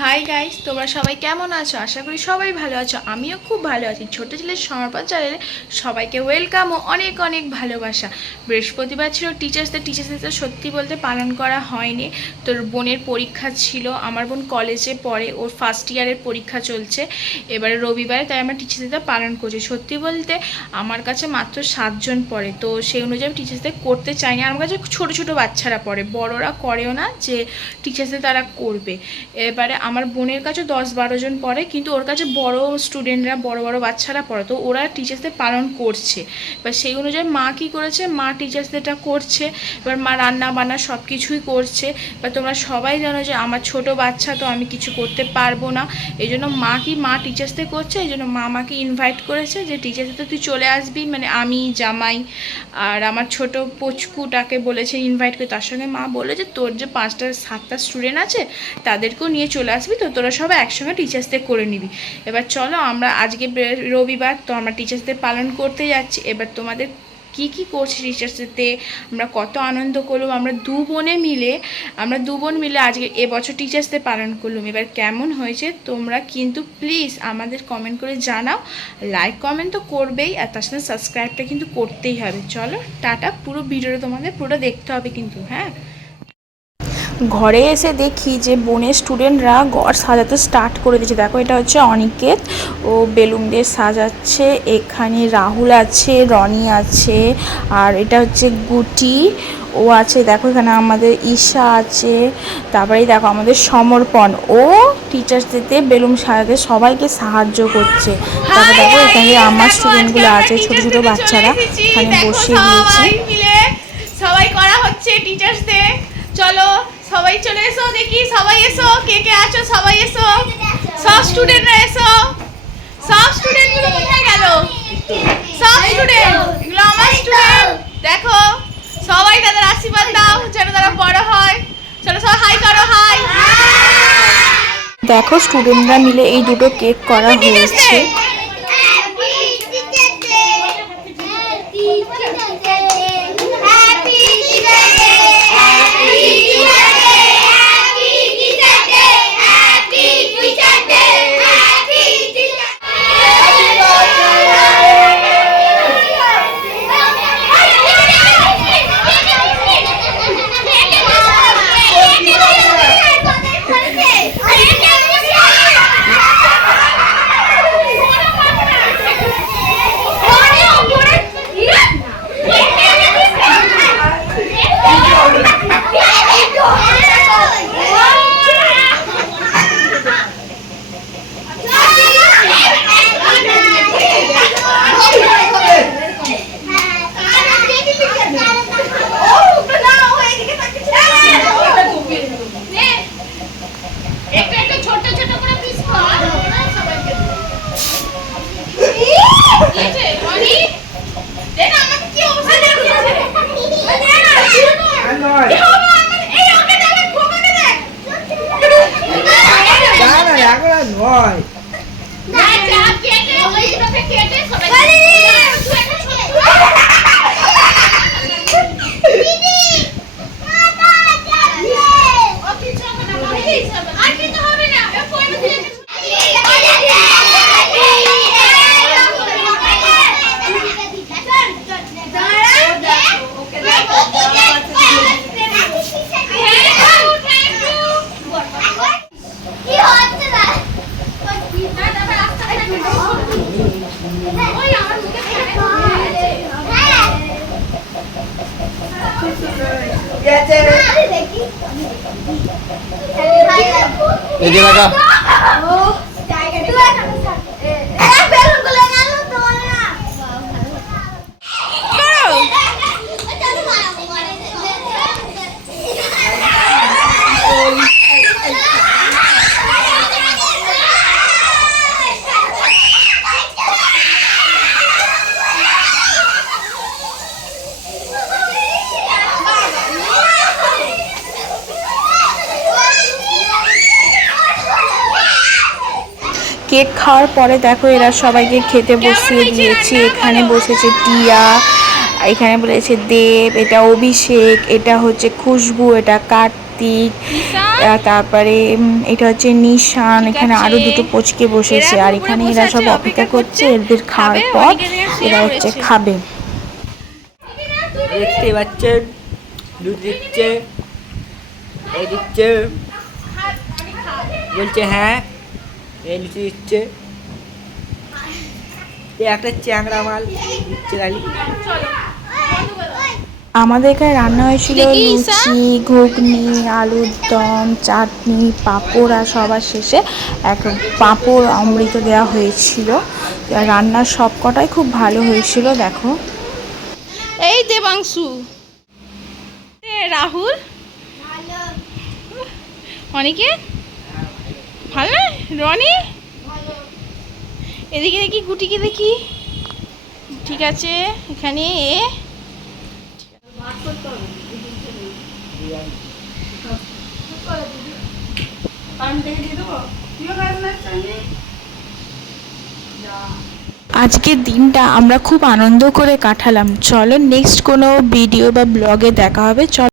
Hi guys, তোমরা সবাই কেমন আছো? আশা করি সবাই ভালো আছো। আমিও খুব ভালো আছি। ছোট ছেলের সমর্পণ চ্যানেলে সবাইকে ওয়েলকাম ও অনেক অনেক ভালোবাসা। বৃহস্পতিবার ছিল টিচার্স ডে তো সত্যি বলতে পালন করা হয়নি। তোর বোনের পরীক্ষা ছিল, আমার বোন কলেজে পড়ে, ওর ফার্স্ট ইয়ারের পরীক্ষা চলছে এবারে রবিবারে, তাই আমরা টিচার্স ডে পালন করছি। সত্যি বলতে আমার কাছে মাত্র 7 জন পড়ে, তো সেই অনুযায়ী টিচার্স ডে করতে চাইনি। আমার কাছে ছোটো ছোটো বাচ্চারা পড়ে, বড়রা করেও না যে টিচার্স ডে তারা করবে। এবারে আমার বোনের কাছে 10-12 জন পড়ে, কিন্তু ওর কাছে বড় স্টুডেন্টরা, বড় বড় বাচ্চারা পড়ে, তো ওরা টিচার্স ডে পালন করছে। এবার সেই অনুযায়ী মা কী করেছে, মা টিচার্স ডেটা করছে। এবার মা রান্না বান্না সব কিছুই করছে। এবার তোমরা সবাই জানো যে আমার ছোট বাচ্চা, তো আমি কিছু করতে পারবো না। এই জন্য মা টিচার্স ডে করছে, এই জন্য মা আমাকে ইনভাইট করেছে যে টিচার্স ডে তুই চলে আসবি, মানে আমি, জামাই আর আমার ছোট পুচকুটাকে বলেছে ইনভাইট করে। তার সঙ্গে মা বলে যে তোর যে 5-7টা স্টুডেন্ট আছে তাদেরকেও নিয়ে চলে আসবি, তো তোরা সবাই একসঙ্গে টিচার্স ডে করে নিবি। এবার চলো, আমরা আজকে রবিবার, তো আমরা টিচার্স ডে পালন করতে যাচ্ছি। এবার তোমাদের কি কি করছি টিচার্স ডেতে, আমরা কত আনন্দ করলাম, আমরা দু বোন মিলে আজকে এবছর টিচার্স ডে পালন করলাম। এবার কেমন হয়েছে তোমরা কিন্তু প্লিজ আমাদের কমেন্ট করে জানাও। লাইক কমেন্ট তো করবেই, আর তার সাথে সাবস্ক্রাইবটা কিন্তু করতেই হবে। চলো টাটা, পুরো ভিডিওটা তোমাদের পুরো দেখতে হবে কিন্তু। হ্যাঁ, ঘরে এসে দেখি যে বোনের স্টুডেন্টরা ঘর সাজাতে স্টার্ট করে দিয়েছে। দেখো, এটা হচ্ছে অনিকেত, ও বেলুন দিয়ে সাজাচ্ছে। এখানে রাহুল আছে, রনি আছে, আর এটা হচ্ছে গুটি, ও আছে। দেখো এখানে আমাদের ঈশা আছে, তারপরে দেখো আমাদের সমর্পণ, ও টিচার্স ডেতে বেলুন সাজাতে সবাইকে সাহায্য করছে। তারপর দেখো এখানে আমার স্টুডেন্টগুলো আছে, ছোটো ছোটো বাচ্চারা, এখানে বসিয়ে দিয়েছি। সবাই করা হচ্ছে টিচার্স ডে। চলো সবাই চলে এসো, দেখি সবাই এসো, কে কে আছো সবাই এসো, সব স্টুডেন্টরা এসো। সব স্টুডেন্টগুলো কোথায় গেল? সব স্টুডেন্ট, এগুলো আমার স্টুডেন্ট। দেখো সবাই তাদের আশীর্বাদ দাও যেন তারা বড় হয়। চলো সবাই হাই করো, হাই। দেখো স্টুডেন্টরা মিলে এই দুটো কেক করা হয়েছে। এদিকে লাগা। কেক খাওয়ার পরে দেখো এরা সবাইকে খেতে বসিয়ে দিয়েছি। এখানে বসেছে টিয়া, এখানে বলেছে দেব, এটা অভিষেক, এটা হচ্ছে খুশবু, এটা ঋত্বিক, নিশান, তারপরে এটা হচ্ছে নিশান, ঠিক এখানে আছে। আরো দুটো পুচকে বসেছে, এরা আর এখন এখানে উপরে এরা বসে সব আছে, অপেক্ষা অপেক্ষা করছে করছে, এদের খাওয়ার খাবে, পর অনেকে এখানে শুয়ে এরা হচ্ছে পড়েছে। খাবে। দেখতে পাচ্ছেন দুধ দিচ্ছে, এই দিচ্ছে, বলছে হ্যাঁ, এই লিচু দিচ্ছে, এই একটা চ্যাংড়া মাল দিচ্ছে খালি। আমাদের এখানে রান্না হয়েছিল দেখি ঈশা। লুচি, ঘুগনি, আলুর দম, চাটনি, পাঁপড়, আর সবার শেষে এক পাঁপড় অমৃত দেওয়া হয়েছিল। আর রান্নার সব কটাই খুব ভালো হয়েছিল। দেখো এই দেবাংশু, রাহুল, অনেকে ভালো না? রনি, এদিকে দেখি, গুটিকে দেখি, ঠিক আছে। এখানে আজকের দিনটা আমরা খুব আনন্দ করে কাটালাম। চলো নেক্সট কোনো ভিডিও বা ব্লগে দেখা হবে। চলো।